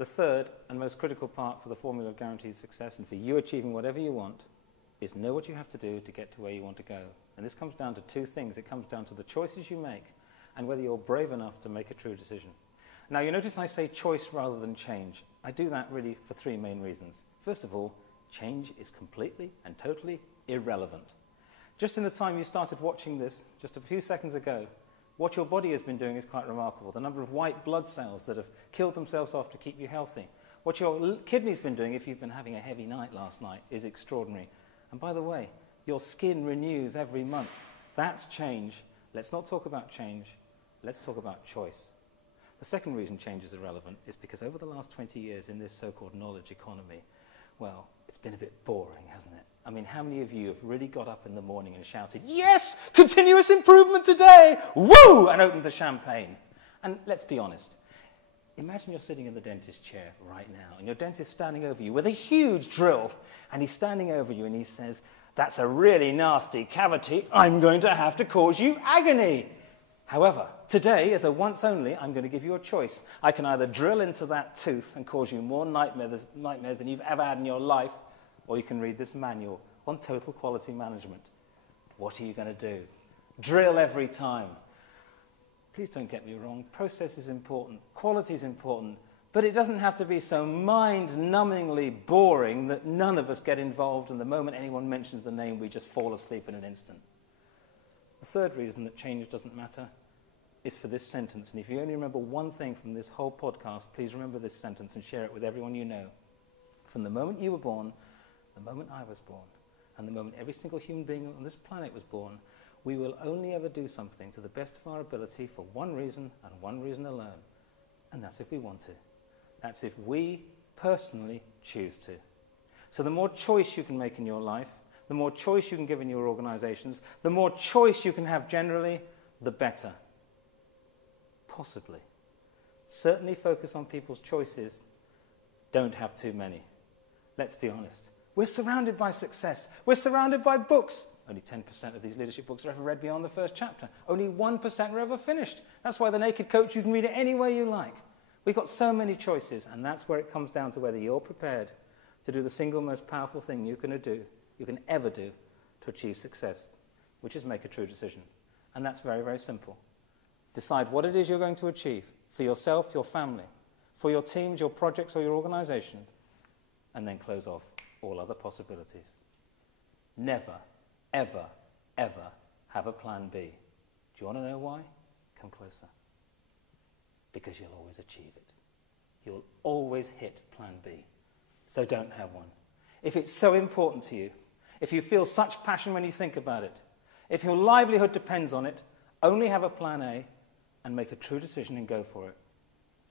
The third and most critical part for the formula of guaranteed success and for you achieving whatever you want is know what you have to do to get to where you want to go. And this comes down to two things. It comes down to the choices you make and whether you're brave enough to make a true decision. Now, you notice I say choice rather than change. I do that really for three main reasons. First of all, change is completely and totally irrelevant. Just in the time you started watching this, just a few seconds ago, what your body has been doing is quite remarkable. The number of white blood cells that have killed themselves off to keep you healthy. What your kidney's been doing if you've been having a heavy night last night is extraordinary. And by the way, your skin renews every month. That's change. Let's not talk about change. Let's talk about choice. The second reason change is irrelevant is because over the last 20 years in this so-called knowledge economy, well, it's been a bit boring, hasn't it? I mean, how many of you have really got up in the morning and shouted, yes, continuous improvement today, woo, and opened the champagne? And let's be honest. Imagine you're sitting in the dentist chair right now, and your dentist's standing over you with a huge drill, and he's standing over you and he says, that's a really nasty cavity, I'm going to have to cause you agony. However, today, as a once only, I'm going to give you a choice. I can either drill into that tooth and cause you more nightmares than you've ever had in your life, or you can read this manual on total quality management. What are you going to do? Drill every time. Please don't get me wrong. Process is important. Quality is important. But it doesn't have to be so mind-numbingly boring that none of us get involved, and the moment anyone mentions the name, we just fall asleep in an instant. The third reason that change doesn't matter is for this sentence. And if you only remember one thing from this whole podcast, please remember this sentence and share it with everyone you know. From the moment you were born, the moment I was born, and the moment every single human being on this planet was born, we will only ever do something to the best of our ability for one reason and one reason alone. And that's if we want to. That's if we personally choose to. So the more choice you can make in your life, the more choice you can give in your organizations, the more choice you can have generally, the better. Possibly. Certainly focus on people's choices. Don't have too many. Let's be honest. We're surrounded by success. We're surrounded by books. Only 10% of these leadership books are ever read beyond the first chapter. Only 1% are ever finished. That's why The Naked Coach, you can read it any way you like. We've got so many choices, and that's where it comes down to whether you're prepared to do the single most powerful thing you can ever do to achieve success, which is make a true decision. And that's very, very simple. Decide what it is you're going to achieve for yourself, your family, for your teams, your projects, or your organization, and then close off all other possibilities. Never, ever, ever have a plan B. Do you want to know why? Come closer. Because you'll always achieve it. You'll always hit plan B. So don't have one. If it's so important to you, if you feel such passion when you think about it, if your livelihood depends on it, only have a plan A and make a true decision and go for it.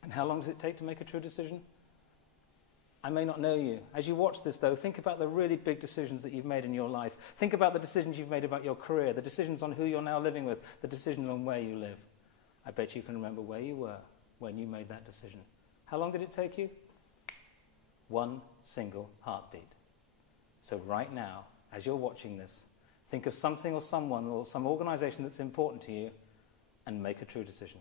And how long does it take to make a true decision? I may not know you. As you watch this, though, think about the really big decisions that you've made in your life. Think about the decisions you've made about your career, the decisions on who you're now living with, the decisions on where you live. I bet you can remember where you were when you made that decision. How long did it take you? One single heartbeat. So right now, as you're watching this, think of something or someone or some organization that's important to you and make a true decision.